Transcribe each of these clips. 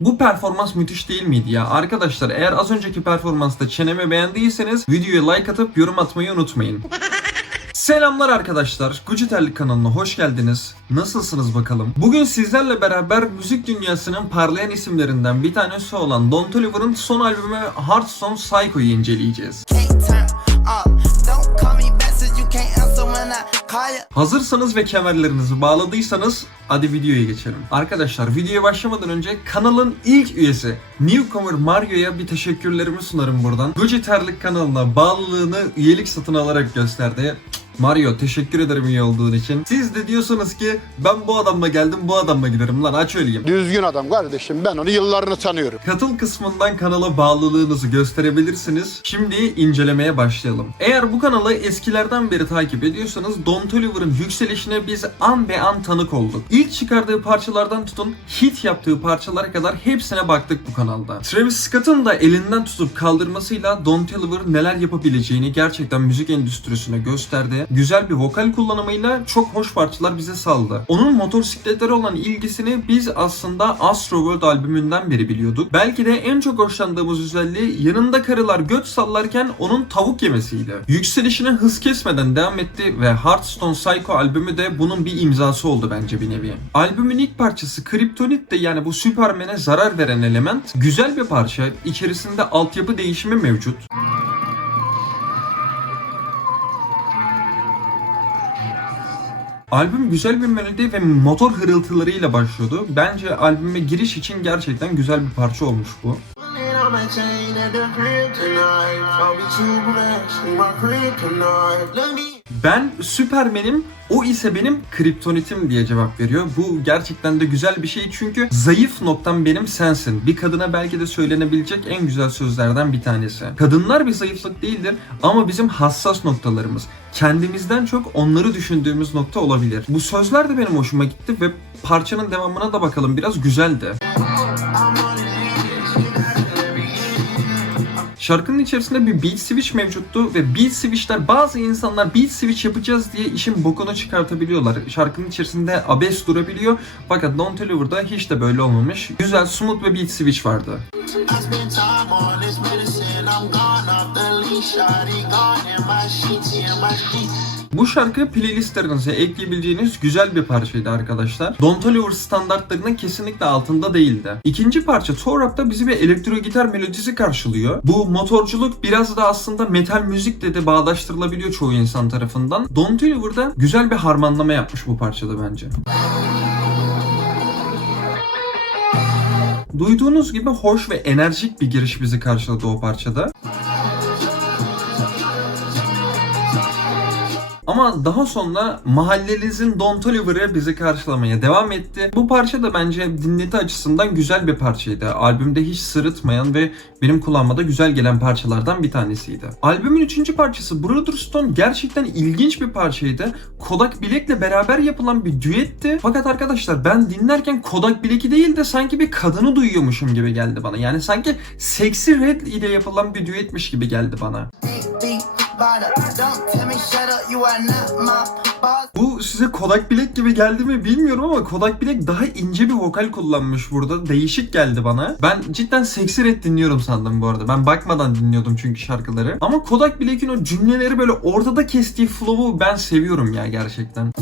Bu performans müthiş değil miydi ya? Arkadaşlar eğer az önceki performansta çenemi beğendiyseniz videoya like atıp yorum atmayı unutmayın. Selamlar arkadaşlar. Gucci Terlik kanalına hoş geldiniz. Nasılsınız bakalım? Bugün sizlerle beraber müzik dünyasının parlayan isimlerinden bir tanesi olan Don Toliver'ın son albümü Hearthstone Psycho'yu inceleyeceğiz. You. Hazırsanız ve kemerlerinizi bağladıysanız hadi videoya geçelim. Arkadaşlar videoya başlamadan önce kanalın ilk üyesi Newcomer Mario'ya bir teşekkürlerimi sunarım buradan. Gucci Terlik kanalına bağlılığını üyelik satın alarak gösterdi. Mario teşekkür ederim üye olduğun için. Siz de diyorsunuz ki ben bu adamla geldim bu adamla giderim lan aç öleyim. Düzgün adam kardeşim. Ben onu yıllarını tanıyorum. Katıl kısmından kanala bağlılığınızı gösterebilirsiniz. Şimdi incelemeye başlayalım. Eğer bu kanalı eskilerden beri takip ediyorsanız Don Toliver'ın yükselişine biz an be an tanık olduk. İlk çıkardığı parçalardan tutun hit yaptığı parçalara kadar hepsine baktık bu kanalda. Travis Scott'ın da elinden tutup kaldırmasıyla Don Toliver neler yapabileceğini gerçekten müzik endüstrisine gösterdi. Güzel bir vokal kullanımıyla çok hoş parçalar bize saldı. Onun motosikletlere olan ilgisini biz aslında Astro World albümünden beri biliyorduk. Belki de en çok hoşlandığımız özelliği yanında karılar göt sallarken onun tavuk yemesiydi. Yükselişine hız kesmeden devam etti ve Hearthstone Psycho albümü de bunun bir imzası oldu bence bir nevi. Albümün ilk parçası Kryptonit de yani bu Superman'e zarar veren element güzel bir parça. İçerisinde altyapı değişimi mevcut. Albüm güzel bir melodi ve motor hırıltılarıyla başlıyordu. Bence albüme giriş için gerçekten güzel bir parça olmuş bu. Ben Süpermen'im, o ise benim kriptonitim diye cevap veriyor. Bu gerçekten de güzel bir şey çünkü zayıf noktam benim sensin. Bir kadına belki de söylenebilecek en güzel sözlerden bir tanesi. Kadınlar bir zayıflık değildir ama bizim hassas noktalarımız. Kendimizden çok onları düşündüğümüz nokta olabilir. Bu sözler de benim hoşuma gitti ve parçanın devamına da bakalım biraz güzeldi. Şarkının içerisinde bir beat switch mevcuttu ve beat switchler bazı insanlar beat switch yapacağız diye işin bokunu çıkartabiliyorlar. Şarkının içerisinde abes durabiliyor fakat Don Toliver'da hiç de böyle olmamış. Güzel smooth ve beat switch vardı. Bu şarkı playlistlerinize ekleyebileceğiniz güzel bir parçaydı arkadaşlar. Don Toliver standartlarının kesinlikle altında değildi. İkinci parça Toe bizi bir elektro gitar melodisi karşılıyor. Bu motorculuk biraz da aslında metal müzikle de bağdaştırılabiliyor çoğu insan tarafından. Don Toliver'da güzel bir harmanlama yapmış bu parçada bence. Duyduğunuz gibi hoş ve enerjik bir giriş bizi karşıladı o parçada. Ama daha sonra mahallenizin Don Toliver'ı bizi karşılamaya devam etti. Bu parça da bence dinleti açısından güzel bir parçaydı. Albümde hiç sırıtmayan ve benim kulağıma da güzel gelen parçalardan bir tanesiydi. Albümün üçüncü parçası Brother Stone gerçekten ilginç bir parçaydı. Kodak Black'le beraber yapılan bir düetti. Fakat arkadaşlar ben dinlerken Kodak Black'i değil de sanki bir kadını duyuyormuşum gibi geldi bana. Yani sanki Sexy Red ile yapılan bir düetmiş gibi geldi bana. Deep, deep, bottom. Don't tell me shut up. You are not my boss. Bu size Kodak Black gibi geldi mi bilmiyorum ama Kodak Black daha ince bir vokal kullanmış burada. Değişik geldi bana. Ben cidden Sexy Red dinliyorum sandım bu arada. Ben bakmadan dinliyordum çünkü şarkıları. Ama Kodak Black'in o cümleleri böyle ortada kestiği flow'u ben seviyorum ya gerçekten.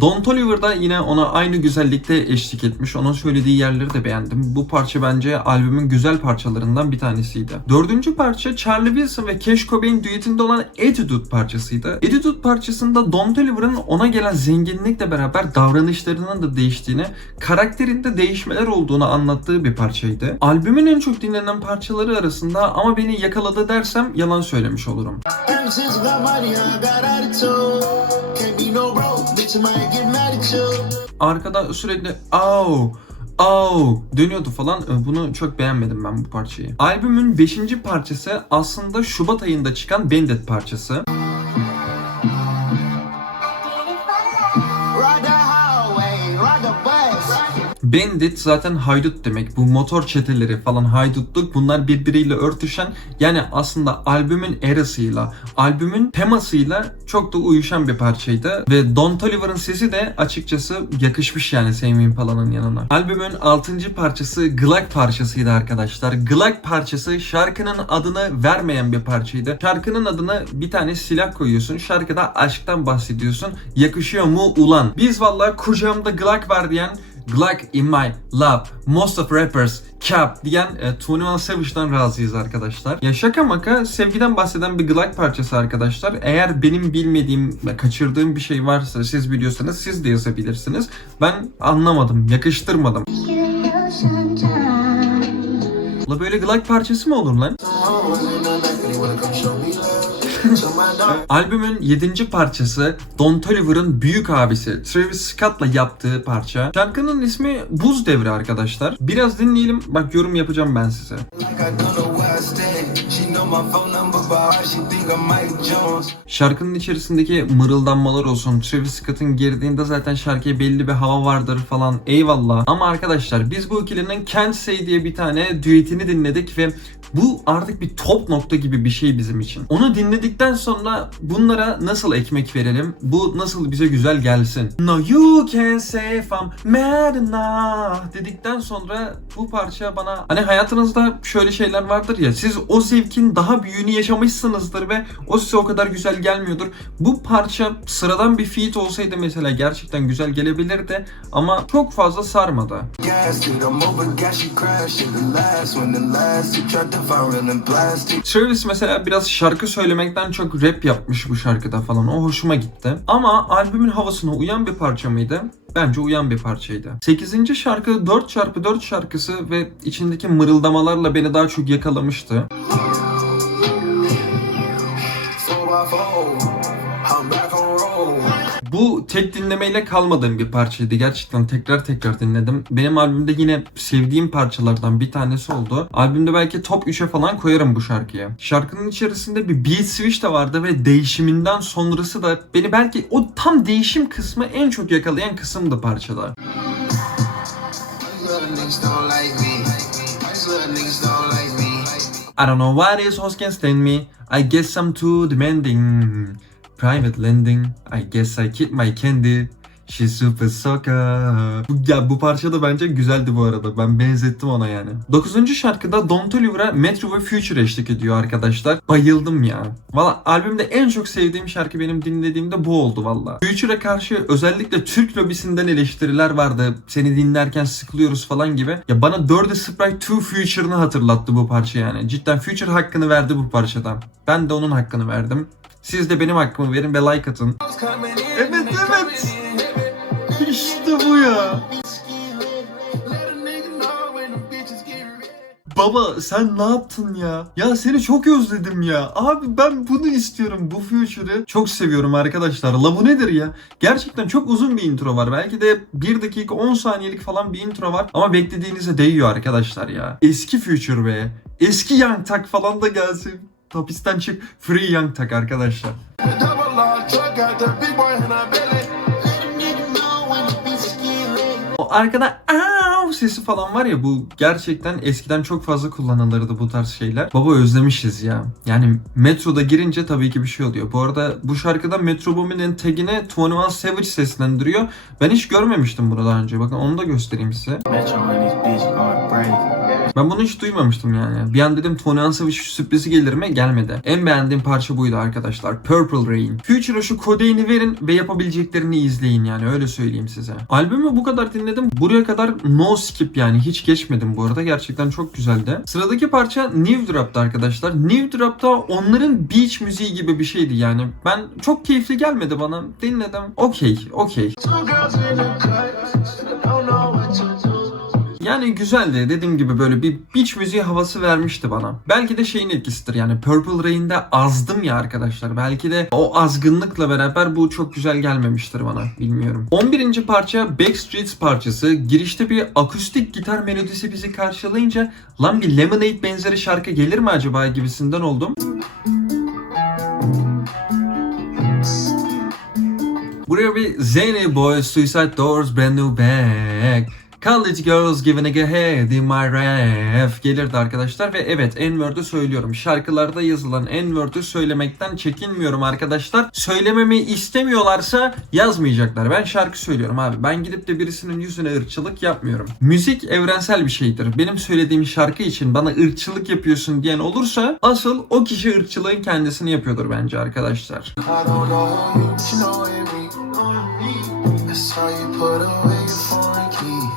Don Toliver da yine ona aynı güzellikte eşlik etmiş. Onun söylediği yerleri de beğendim. Bu parça bence albümün güzel parçalarından bir tanesiydi. Dördüncü parça Charlie Wilson ve Cash Cobain düetinde olan Attitude parçasıydı. Attitude parçasında Don Toliver'ın ona gelen zenginlikle beraber davranışlarının da değiştiğini, karakterinde değişmeler olduğunu anlattığı bir parçaydı. Albümün en çok dinlenen parçaları arasında ama beni yakaladı dersem yalan söylemiş olurum. Arkada sürekli au au dönüyordu falan. Ee, Bunu çok beğenmedim ben bu parçayı. Albümün 5. parçası aslında Şubat ayında çıkan Bandit parçası. Bandit zaten haydut demek. Bu motor çeteleri falan haydutluk bunlar birbiriyle örtüşen yani aslında albümün erasıyla, albümün temasıyla çok da uyuşan bir parçaydı. Ve Don Toliver'ın sesi de açıkçası yakışmış yani Tame Impala'nın yanına. Albümün 6. parçası Glak parçasıydı arkadaşlar. Glak parçası şarkının adını vermeyen bir parçaydı. Şarkının adına bir tane silah koyuyorsun. Şarkıda aşktan bahsediyorsun. Yakışıyor mu ulan? Biz valla kucağımda Glock var diyen Glock in my love. Most of rappers cap diyen e, 21 Savage'dan razıyız arkadaşlar. Ya şaka maka sevgiden bahseden bir Glock parçası arkadaşlar. Eğer benim bilmediğim kaçırdığım bir şey varsa siz biliyorsanız siz de yazabilirsiniz. Ben anlamadım, yakıştırmadım. La böyle Glock parçası mı olur lan? Albümün 7. parçası Don Toliver'ın büyük abisi Travis Scott'la yaptığı parça. Şarkının ismi Buz Devri arkadaşlar. Biraz dinleyelim. Bak yorum yapacağım ben size. Şarkının içerisindeki mırıldanmalar olsun. Travis Scott'ın girdiğinde zaten şarkıya belli bir hava vardır falan. Eyvallah. Ama arkadaşlar biz bu ikilinin Can't Say diye bir tane düetini dinledik ve bu artık bir top nokta gibi bir şey bizim için. Onu dinledikten sonra bunlara nasıl ekmek verelim? Bu nasıl bize güzel gelsin? No you can say if I'm mad enough dedikten sonra bu parça bana hani hayatınızda şöyle şeyler vardır ya siz o zevkin daha büyüğünü yaşamışsınızdır ve o size o kadar güzel gelmiyordur. Bu parça sıradan bir feat olsaydı mesela gerçekten güzel gelebilirdi ama çok fazla sarmadı. Travis mesela biraz şarkı söylemekten çok rap yapmış bu şarkıda falan. O hoşuma gitti. Ama albümün havasına uyan bir parça mıydı? Bence uyan bir parçaydı. 8. şarkı 4x4 şarkısı ve içindeki mırıldamalarla beni daha çok yakalamıştı. Bu tek dinlemeyle kalmadığım bir parçaydı. Gerçekten tekrar tekrar dinledim. Benim albümde yine sevdiğim parçalardan bir tanesi oldu. Albümde belki top 3'e falan koyarım bu şarkıyı. Şarkının içerisinde bir beat switch de vardı ve değişiminden sonrası da beni belki o tam değişim kısmı en çok yakalayan kısımdı parçada. I don't know why these hoes stand me. I guess I'm too demanding. Private lending. I guess I keep my candy. She's super soca. Bu, ya bu parça da bence güzeldi bu arada. Ben benzettim ona yani. 9. şarkıda Don Toliver'a Metro ve Future eşlik ediyor arkadaşlar. Bayıldım ya. Valla albümde en çok sevdiğim şarkı benim dinlediğimde bu oldu valla. Future'a karşı özellikle Türk lobisinden eleştiriler vardı. Seni dinlerken sıkılıyoruz falan gibi. Ya bana Dirty Sprite 2 Future'ını hatırlattı bu parça yani. Cidden Future hakkını verdi bu parçadan. Ben de onun hakkını verdim. Siz de benim hakkımı verin ve like atın. Evet, evet. İşte bu ya. Baba sen ne yaptın ya? Ya seni çok özledim ya. Abi ben bunu istiyorum. Bu Future'ı çok seviyorum arkadaşlar. La bu nedir ya? Gerçekten çok uzun bir intro var. Belki de 1 dakika 10 saniyelik falan bir intro var. Ama beklediğinize değiyor arkadaşlar ya. Eski Future be. Eski Young Tak falan da gelsin. Hapisten çık. Free Young Tak arkadaşlar. O arkada "Aav" sesi falan var ya bu gerçekten eskiden çok fazla kullanılırdı bu tarz şeyler. Baba özlemişiz ya. Yani metroda girince tabii ki bir şey oluyor. Bu arada bu şarkıda Metro Boomin'in tagine 21 Savage seslendiriyor. Ben hiç görmemiştim bunu daha önce. Bakın onu da göstereyim size. Metro. Ben bunu hiç duymamıştım yani. Bir an dedim 21 Savage sürprizi gelir mi? Gelmedi. En beğendiğim parça buydu arkadaşlar. Purple Rain. Future'a şu kodeğini verin ve yapabileceklerini izleyin yani öyle söyleyeyim size. Albümü bu kadar dinledim. Buraya kadar no skip yani hiç geçmedim bu arada. Gerçekten çok güzeldi. Sıradaki parça New Drop'ta arkadaşlar. New Drop'ta onların beach müziği gibi bir şeydi yani. Ben çok keyifli gelmedi bana. Dinledim. Okey, okey. Yani güzeldi. Dediğim gibi böyle bir beach müziği havası vermişti bana. Belki de şeyin etkisidir yani Purple Rain'de azdım ya arkadaşlar. Belki de o azgınlıkla beraber bu çok güzel gelmemiştir bana. Bilmiyorum. 11. parça Backstreets parçası. Girişte bir akustik gitar melodisi bizi karşılayınca lan bir Lemonade benzeri şarkı gelir mi acaba gibisinden oldum. Buraya bir Zany Boys Suicide Doors Brand New Bag College girls giving a head in my ref gelirdi arkadaşlar ve evet N-word'ü söylüyorum. Şarkılarda yazılan N-word'ü söylemekten çekinmiyorum arkadaşlar. Söylememi istemiyorlarsa yazmayacaklar. Ben şarkı söylüyorum abi. Ben gidip de birisinin yüzüne ırkçılık yapmıyorum. Müzik evrensel bir şeydir. Benim söylediğim şarkı için bana ırkçılık yapıyorsun diyen olursa asıl o kişi ırkçılığın kendisini yapıyordur bence arkadaşlar.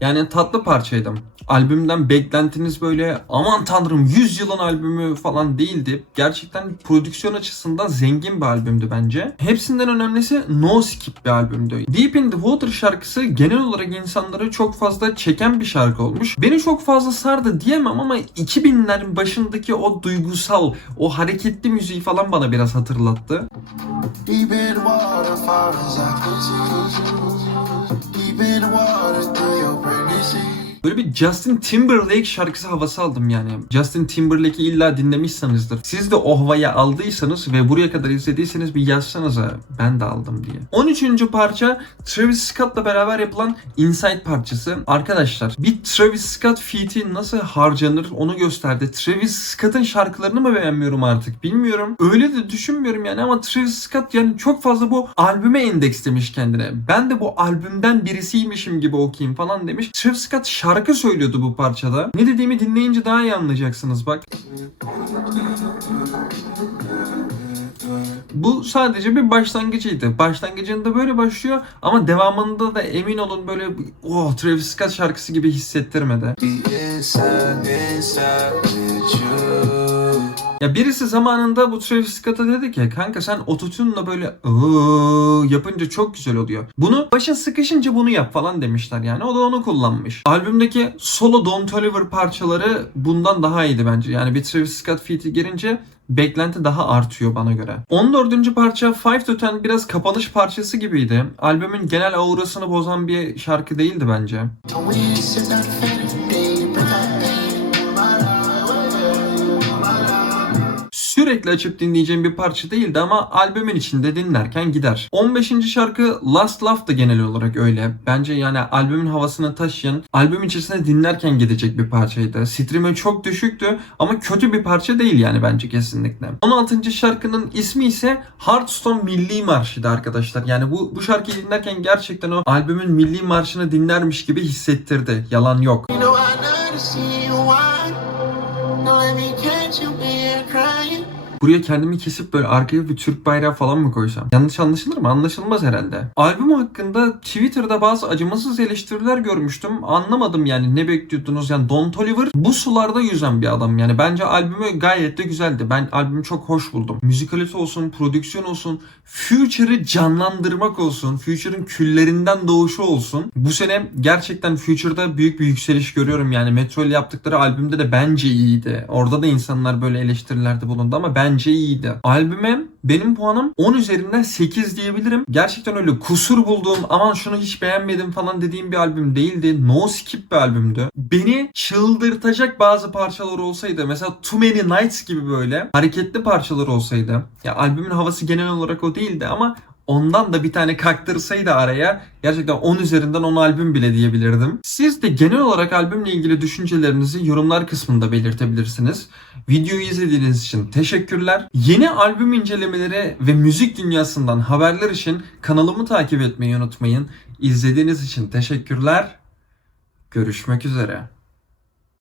Yani tatlı parçaydım. Albümden beklentiniz böyle aman tanrım 100 yılın albümü falan değildi. Gerçekten prodüksiyon açısından zengin bir albümdü bence. Hepsinden önemlisi No Skip bir albümdü. Deep in the Water şarkısı genel olarak insanları çok fazla çeken bir şarkı olmuş. Beni çok fazla sardı diyemem ama 2000'lerin başındaki o duygusal, o hareketli müziği falan bana biraz hatırlattı. Deep in the Böyle bir Justin Timberlake şarkısı havası aldım yani. Justin Timberlake'i illa dinlemişsinizdir. Siz de o havayı aldıysanız ve buraya kadar izlediyseniz bir yazsanıza ben de aldım diye. 13. parça Travis Scott'la beraber yapılan Inside parçası. Arkadaşlar bir Travis Scott feat'i nasıl harcanır onu gösterdi. Travis Scott'ın şarkılarını mı beğenmiyorum artık bilmiyorum. Öyle de düşünmüyorum yani ama Travis Scott yani çok fazla bu albüme endekslemiş kendine. Ben de bu albümden birisiymişim gibi okuyayım falan demiş. Travis Scott şarkı söylüyordu bu parçada. Ne dediğimi dinleyince daha iyi anlayacaksınız bak. Bu sadece bir başlangıcıydı. Başlangıcında böyle başlıyor ama devamında da emin olun böyle oh Travis Scott şarkısı gibi hissettirmedi. Ya birisi zamanında bu Travis Scott'a dedi ki kanka sen ototune'la böyle yapınca çok güzel oluyor. Bunu başa sıkışınca bunu yap falan demişler yani. O da onu kullanmış. Albümdeki solo Don Toliver parçaları bundan daha iyiydi bence. Yani bir Travis Scott feat'i girince beklenti daha artıyor bana göre. 14. parça Five to Ten biraz kapanış parçası gibiydi. Albümün genel aurasını bozan bir şarkı değildi bence. Sürekli açıp dinleyeceğim bir parça değildi ama albümün içinde dinlerken gider. 15. şarkı Last Love da genel olarak öyle. Bence yani albümün havasını taşıyan, albüm içerisinde dinlerken gidecek bir parçaydı. Stream'i çok düşüktü ama kötü bir parça değil yani bence kesinlikle. 16. şarkının ismi ise Hearthstone Milli Marşı'dı arkadaşlar. Yani bu, bu şarkıyı dinlerken gerçekten o albümün milli marşını dinlermiş gibi hissettirdi. Yalan yok. Buraya kendimi kesip böyle arkaya bir Türk bayrağı falan mı koysam? Yanlış anlaşılır mı? Anlaşılmaz herhalde. Albüm hakkında Twitter'da bazı acımasız eleştiriler görmüştüm. Anlamadım yani ne bekliyordunuz? Yani Don Toliver bu sularda yüzen bir adam. Yani bence albümü gayet de güzeldi. Ben albümü çok hoş buldum. Müzikalite olsun, prodüksiyon olsun, Future'ı canlandırmak olsun, Future'ın küllerinden doğuşu olsun. Bu sene gerçekten Future'da büyük bir yükseliş görüyorum. Yani Metro ile yaptıkları albümde de bence iyiydi. Orada da insanlar böyle eleştirilerde bulundu ama bence iyiydi. Albüme benim puanım 10 üzerinden 8 diyebilirim. Gerçekten öyle kusur bulduğum aman şunu hiç beğenmedim falan dediğim bir albüm değildi. No skip bir albümdü. Beni çıldırtacak bazı parçalar olsaydı mesela Too Many Nights gibi böyle hareketli parçalar olsaydı ya albümün havası genel olarak o değildi ama ondan da bir tane kaktırsaydı araya gerçekten 10 üzerinden 10 albüm bile diyebilirdim. Siz de genel olarak albümle ilgili düşüncelerinizi yorumlar kısmında belirtebilirsiniz. Videoyu izlediğiniz için teşekkürler. Yeni albüm incelemeleri ve müzik dünyasından haberler için kanalımı takip etmeyi unutmayın. İzlediğiniz için teşekkürler. Görüşmek üzere.